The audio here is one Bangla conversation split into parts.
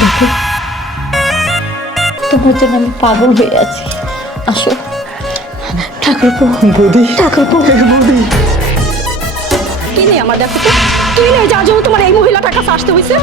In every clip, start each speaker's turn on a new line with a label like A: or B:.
A: দেখো। তোমার জন্য আমি পাগল হয়ে আছি। আসো। ঠাকুরপো।
B: বৌদি।
A: ঠাকুরপো।
B: বৌদি।
C: কি নেই আমার দেখো তো? কি নেই যার জন্য তোমার এই মহিলাটার কাছে আসতে হয়েছে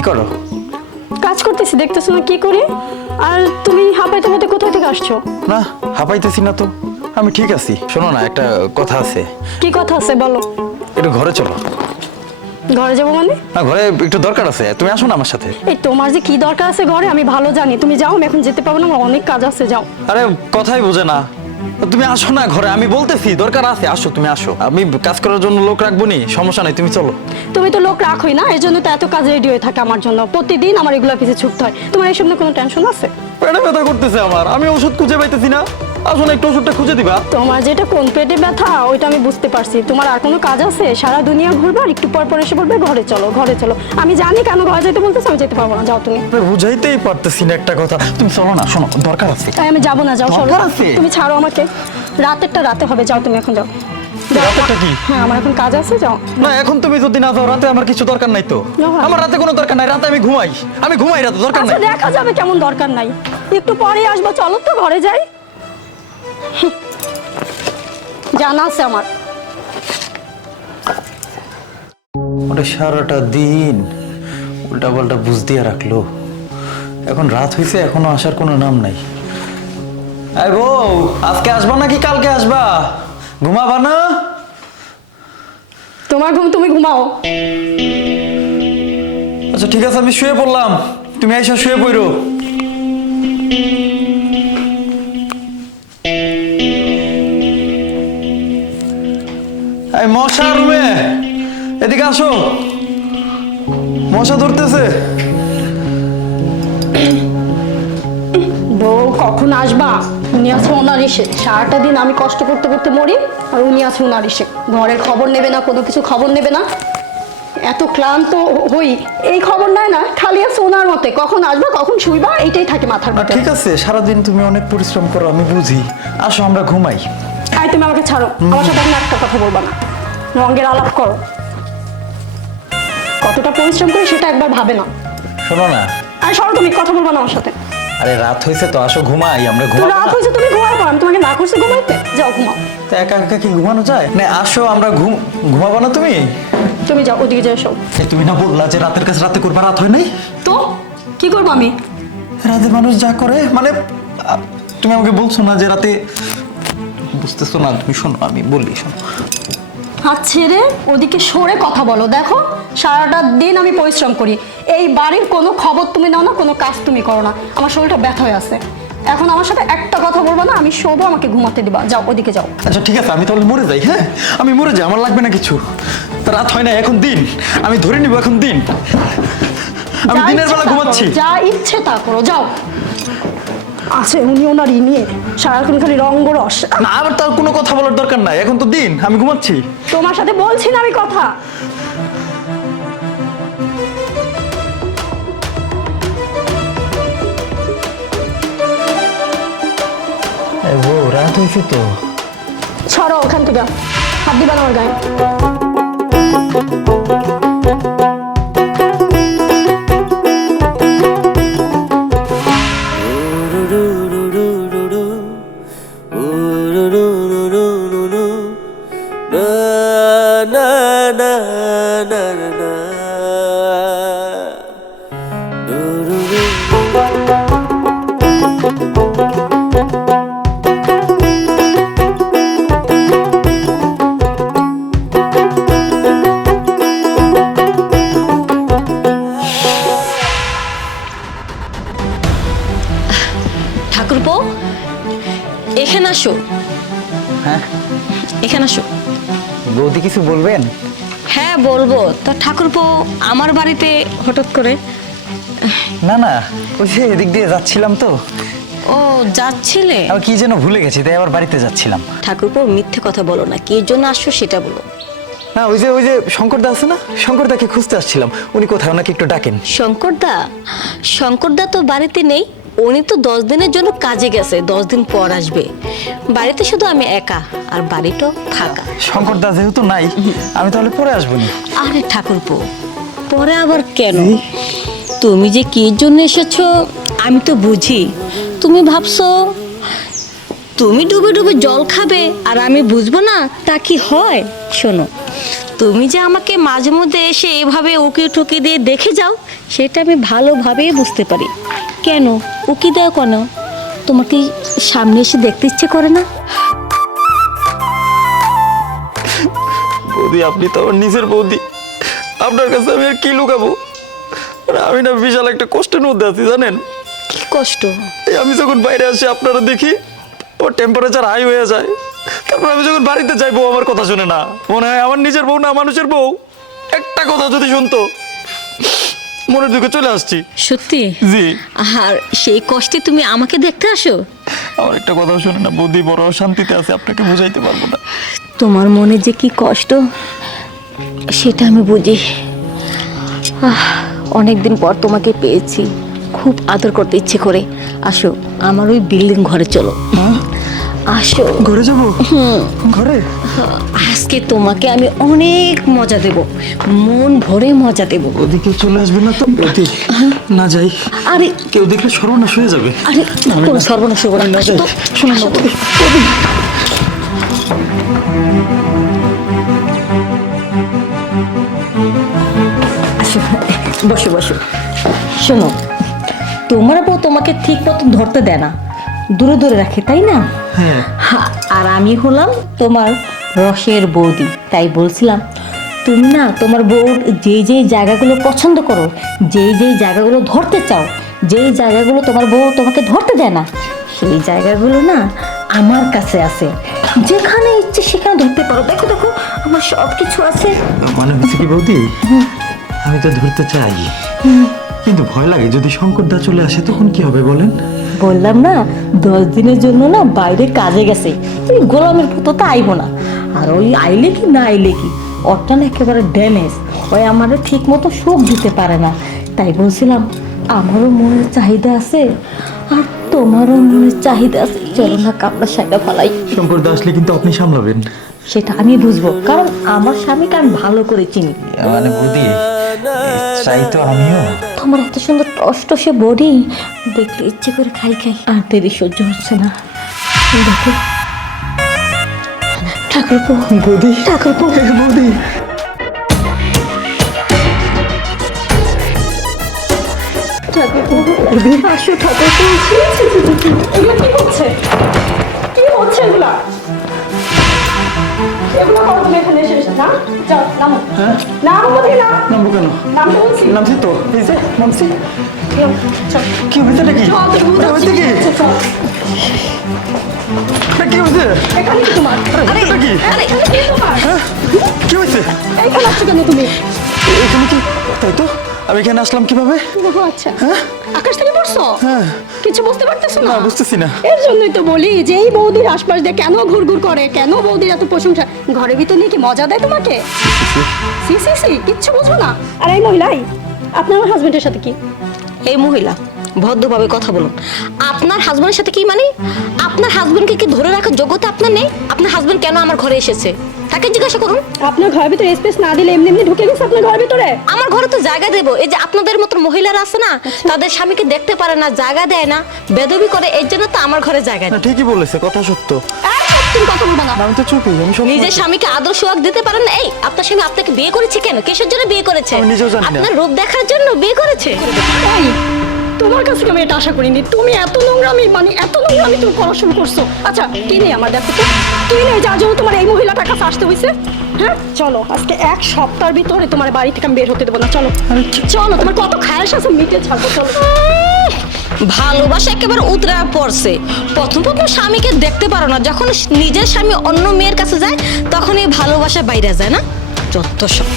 C: কি
B: করো?
C: কাজ করতেছি দেখতেছো না কি করি? আর তুমি হাঁপাইতে হাঁপাইতে কোথায় থেকে আসছো?
B: না হাঁপাইতেছি না তো। আমি ঠিক আছি। শোনো না একটা কথা আছে।
C: কি কথা আছে বলো।
B: একটু ঘরে চলো।
C: ঘরে যাব মানে?
B: না ঘরে একটু দরকার আছে। তুমি আসো না আমার সাথে।
C: এই তোমার যে কি দরকার আছে ঘরে আমি ভালো জানি। তুমি যাও আমি এখন যেতে পারব না আমার অনেক কাজ আছে যাও।
B: আরে কথাই বোঝে না। তুমি আসো না ঘরে আমি বলতেছি দরকার আছে আসো তুমি আসো। আমি কাজ করার জন্য লোক রাখব নি সমস্যা নাই তুমি চলো।
C: তুমি তো লোক রাখোই না এই জন্য তো এত কাজ রেডি হয়ে থাকে আমার জন্য। প্রতিদিন আমার এগুলো পিছিয়ে ছুটতে হয়। তোমার এইসব নিয়ে কোনো টেনশন আছে?
B: পেটে ব্যথা করতেছে আমার আমি ওষুধ খুঁজে পাইতেছি না। আসো না একটু ওষুধটা খুঁজে দিবা।
C: তোমার যেটা কোন পেটে ব্যথা ওইটা আমি বুঝতে পারছি। তোমার আর কোনো কাজ আছে? সারা দুনিয়া ঘুরবে আর একটু পর পর এসে বলবে ঘরে চলো ঘরে চলো। আমি জানি কেন ঘরে যেতে বলতেছো আমি যেতে পারব না যাও তুমি।
B: বুঝাইতেই পারতেছি না একটা কথা। তুমি চলো না শোনো দরকার আছে।
C: তাই আমি যাব না যাও
B: আছে।
C: তুমি ছাড়ো আমাকে। রাতেরটা রাতে হবে যাও তুমি এখন যাও।
B: কি?
C: হ্যাঁ আমার এখন কাজ আছে যাও।
B: না এখন তুমি যদি না যাও রাতে আমার কিছু দরকার নাই তো। আমার রাতে কোনো দরকার নাই রাতে আমি ঘুমাই। আমি ঘুমাই রাতে দরকার
C: আচ্ছা
B: নাই।
C: দেখা যাবে কেমন দরকার নাই। একটু পরে আসব চলো তো ঘরে যাই। জানা আছে আমার।
B: ওটা সারাটা দিন উল্টা পাল্টা বুঝ দিয়ে রাখল। এখন রাত হয়েছে এখনও আসার কোনো নাম নাই। আয় বউ আজকে আসবা নাকি কালকে আসবা? ঘুমাবা না?
C: তোমার ঘুম তুমি ঘুমাও।
B: আচ্ছা ঠিক আছে আমি শুয়ে পড়লাম। তুমি আইসা শুয়ে পড়ো। মশা রুমে এদিকে আসো। মশা ধরতেছে।
C: বউ কখন আসবা? উনি আছে ওনার সারাটা দিন আমি কষ্ট করতে করতে মরি আর উনি আছে ওনার ঘরের খবর নেবে না কোনো কিছু খবর নেবে না। এত ক্লান্ত হই। এই খবর নেয় না খালি আছে ওনার মতে। কখন আসবা কখন শুইবা এইটাই থাকে মাথার ভিতরে।
B: ঠিক আছে সারাদিন তুমি অনেক পরিশ্রম করো আমি বুঝি। আসো আমরা ঘুমাই।
C: আই তুমি আমাকে ছাড়ো। আমার সাথে এখন একটা কথা বলবা না। রঙের আলাপ করো। কতটা পরিশ্রম করে সেটা একবার ভাবে না
B: শোনো না।
C: আর সরো তুমি কথা বলবা না আমার সাথে।
B: আরে রাত হয়েছে তো আসো ঘুমাই আমরা
C: তো
B: ঘুমাবো
C: রাত? হয়েছে তুমি ঘুমাই পড়ো আমি তোমাকে না করছি ঘুমাইতে? যাও ঘুমাও।
B: তা একা একা কি ঘুমানো যায়? না আসো আমরা ঘুম ঘুমাবো না তুমি?
C: তুমি যাও ওদিকে যাও সব
B: তুমি না বললা যে রাতের কাছে রাতে করবা রাত হয় নাই?
C: তো? কি করব আমি?
B: রাতে মানুষ যা করে মানে তুমি আমাকে বলছো না যে রাতে বুঝতেছো না তুমি শোনো আমি বলি শোনো।
C: হাত ছেড়ে ওদিকে সরে কথা বলো। দেখো সারাটা দিন আমি পরিশ্রম করি। এই বাড়ির কোনো খবর তুমি নাও না কোনো কাজ তুমি করো না। আমার শরীরটা ব্যথা হয়ে আছে। এখন আমার সাথে একটা কথা বলব না আমি শোবো আমাকে ঘুমাতে দিবা। যাও ওদিকে যাও।
B: আচ্ছা ঠিক আছে আমি তাহলে মরে যাই হ্যাঁ? আমি মরে যাই আমার লাগবে না কিছু। তা রাত হয় না এখন দিন। আমি ধরে নিব এখন দিন। আমি দিনের বেলা ঘুমাচ্ছি।
C: যা ইচ্ছে তা করো যাও। আছে উনি ওনার নিয়ে। সারাক্ষণ খালি রঙ্গরস।
B: না আমার তার কোনো কথা বলার দরকার নাই। এখন তো দিন আমি ঘুমাচ্ছি।
C: তোমার সাথে বলছি না আমি কথা।
B: ও রাত হয়েছে তো।
C: ছড়ো ওখান থেকে। হাত দিবা আমার গায়ে।
D: এখানে আসো। হ্যাঁ? এখানে আসো।
B: বৌদি কিছু বলবেন?
D: হ্যাঁ বলব। তা ঠাকুরপো আমার বাড়িতে হঠাৎ করে
B: না না ওই যে এদিক দিয়ে যাচ্ছিলাম তো।
D: ও যাচ্ছিলে?
B: আমি কি যেন ভুলে গেছি তাই আবার বাড়িতে যাচ্ছিলাম।
D: ঠাকুরপো মিথ্যে কথা বলো না। কি জন্য আসছো সেটা বলো।
B: না ওই যে ওই যে শঙ্করদা আছে না? শঙ্করদাকে খুঁজতে আসছিলাম। উনি কোথায়? ওনাকে একটু ডাকেন।
D: শঙ্করদা? শঙ্করদা তো বাড়িতে নেই। উনি তো দশ দিনের জন্য কাজে গেছে দশ দিন পর আসবে। বাড়িতে শুধু আমি একা আর বাড়িটাও ফাঁকা।
B: শঙ্করদা যেহেতু নাই আমি তাহলে পরে আসব নি?
D: আরে ঠাকুরপো পরে আবার কেন? তুমি যে কি জন্য এসেছ আমি তো বুঝি। তুমি ভাবছ তুমি ডুবে ডুবে জল খাবে আর আমি বুঝব না তা কি হয়? শোনো তুমি যে আমাকে মাঝে মধ্যে এসে এভাবে উকি টুকি দিয়ে দেখে যাও সেটা আমি ভালোভাবেই বুঝতে পারি। কেন? ও উকি দেও কেন? তোমার কি সামনে এসে দেখতে ইচ্ছে করে না?
B: বৌদি আপনি তো আমার নিজের বৌদি। আপনার কাছে আমি আর কি লুকাবো? আমি না বিশাল একটা কষ্টের মধ্যে আছি জানেন?
D: কি কষ্ট?
B: এই আমি যখন বাইরে আসি আপনারা দেখি ওর টেম্পারেচার হাই হয়ে যায়। তারপর আমি যখন বাড়িতে যাই বউ আমার কথা শুনে না। মনে হয় আমার নিজের বউ না মানুষের বউ। একটা কথা যদি শুনতো মনের দিকে চলে আসছি।
D: সত্যি?
B: জি।
D: আর সেই কষ্টে তুমি আমাকে দেখতে আসো?
B: আমার একটা কথা শুনে না বৌদি বড় শান্তিতে আছে আপনাকে বুঝাইতে পারব না।
D: তোমার মনে যে কি কষ্ট সেটা আমি বুঝি। অনেক দিন পর তোমাকে পেয়েছি। খুব আদর করতে ইচ্ছে করে। আসো আমার ওই বিল্ডিং ঘরে চলো। আসো।
B: ঘরে যাব? ঘরে?
D: আজকে তোমাকে আমি অনেক মজা দেব। মন ভরে মজা দেব।
B: ওদিকে চলে আসবে না তো? বৌদি না যাই।
D: আরে
B: কেউ দেখলে সর্বনাশ হয়ে যাবে।
D: আরে কোন সর্বনাশ হব না
B: যাই। শোনো
D: বসো বসো। শোনো তোমার বউ তোমাকে ঠিক মতো ধরতে দেয় না। দূরে দূরে রাখে তাই না?
B: হ্যাঁ
D: আর আমি হলাম তোমার রসের বৌদি। তাই বলছিলাম তুমি না তোমার বউর যেই যেই জায়গাগুলো পছন্দ করো যেই যেই জায়গাগুলো ধরতে চাও যেই জায়গাগুলো তোমার বউ তোমাকে ধরতে দেয় না সেই জায়গাগুলো না আমার কাছে আছে। যেখানে ইচ্ছে সেখানে ধরতে পারো। দেখো দেখো আমার সব কিছু আছে।
B: মানে হচ্ছে কি বৌদি? আমি তো ধরতে চাই। কিন্তু ভয় লাগে যদি শঙ্করদা চলে আসে তখন কি হবে বলেন?
D: বললাম না দশ দিনের জন্য না বাইরে কাজে গেছে। ওই গোলামের পুতো তো আইবো না। আর ওই আইলে কি না আইলে কি? ওরটা না একেবারে ড্যামেজ ওই আমারও ঠিক মতো সুখ দিতে পারে না। তাই বলছিলাম আমারও মনের চাহিদা আছে আর তোমারও মনের চাহিদা আছে। চলো না কাপড়া শাড়িটা ফালাই।
B: শঙ্করদা আসলে কিন্তু আপনি সামলাবেন।
D: সেটা আমি বুঝব কারণ আমার স্বামীকে আমি ভালো করে চিনি।
B: মানে বৌদি চাই তো আমিও।
D: তোমার এত সুন্দর কষ্ট সে বডি দেখতে ইচ্ছে করে খাই খাই। আর দেরি সহ্য হচ্ছে না। দেখো। ঠাকুরপো।
B: বৌদি।
D: ঠাকুরপো।
B: বৌদি।
D: ঠাকুরপো।
C: আসো ঠাকুর এগুলো কি হচ্ছে? কি হচ্ছে এগুলা? এগুলো করো এখানে এসে এসে না? যাও নামো। নামো বলি না
B: নামবো কেন?
C: নামতে বলছি।
B: নামছি তো। এই যে নামছি। কি হয়েছে নাকি হয়েছে কি? হয়েছে
C: তোমার
B: আরে কি
C: কি
B: হয়েছে
C: এইখানে আসছো কেন তুমি?
B: এখানে কি তাই তো আমি এখানে আসলাম কীভাবে?
C: আচ্ছা। আকাশ থেকে পড়ছো?
B: হ্যাঁ।
C: কিছু বুঝতে পারতেছো
B: না? বুঝতেছি না।
C: এর জন্যই তো বলি যে এই বৌদির আশপাশ দিয়ে কেন ঘুরঘুর করে? কেন বৌদির এত প্রশংসা? ঘরের ভিতর নিয়ে কি মজা দেয় তোমাকে? সি সি সি কিচ্ছু বুঝব না। আর এই মহিলাই? আপনার আমার হাজবেন্ডের সাথে কি?
D: এই মহিলা। ভদ্রভাবে কথা বলুন। আপনার হাজবেন্ডের সাথে কি মানে? আপনার হাজবেন্ডকে কি ধরে রাখার যোগ্যতা আপনার নেই? আপনার হাজবেন্ড কেন আমার ঘরে এসেছে? তাকে জিজ্ঞাসা করুন।
C: আপনার ঘরের ভিতরে স্পেস না দিলে এমনি এমনি ঢুকে গেছে আপনার ঘরের ভিতরে?
D: আমার ঘরে তো জায়গা দেবো। এই যে আপনাদের মতো মহিলারা আছে না তাদের স্বামীকে দেখতে পারে না জায়গা দেয় না বেদবি করে এর জন্য তো আমার ঘরে জায়গা
B: না
D: দেয়
B: ঠিকই বলেছে কথা সত্য।
C: আর তুমি কথা বলব না।
B: না, আমি তো চুপই আমি সব
D: নিজের স্বামীকে আদর সোয়াগ দিতে পারেন না? এই আপনার স্বামী আপনাকে বিয়ে করেছে কেন? কিসের জন্য বিয়ে করেছে?
B: আমি নিজেও জানি না।
D: আপনার রূপ দেখার জন্য বিয়ে করেছে?
C: এই, তোমার কাছ থেকে আমি এটা আশা করিনি। তুমি এত নোংরামি মানে এত নোংরামি তুমি করা শুরু করছ। আচ্ছা কি নেই আমার দেখো তো? কি নেই যার জন্য তোমার এই মহিলাটার কাছে আসতে হয়েছে হ্যাঁ? চলো আজকে এক সপ্তাহের ভিতরে তোমার বাড়ি থেকে আমি বের হতে দেবো না চলো। চলো তোমার কত খায়াস আছে মিটে ছাড়বো চলো।
D: ভালোবাসা একেবারে উতরা পড়ছে। প্রথম প্রথম স্বামীকে দেখতে পারো না যখন নিজের স্বামী অন্য মেয়ের কাছে যায় তখন এই ভালোবাসা বাইরে যায় না? যত সব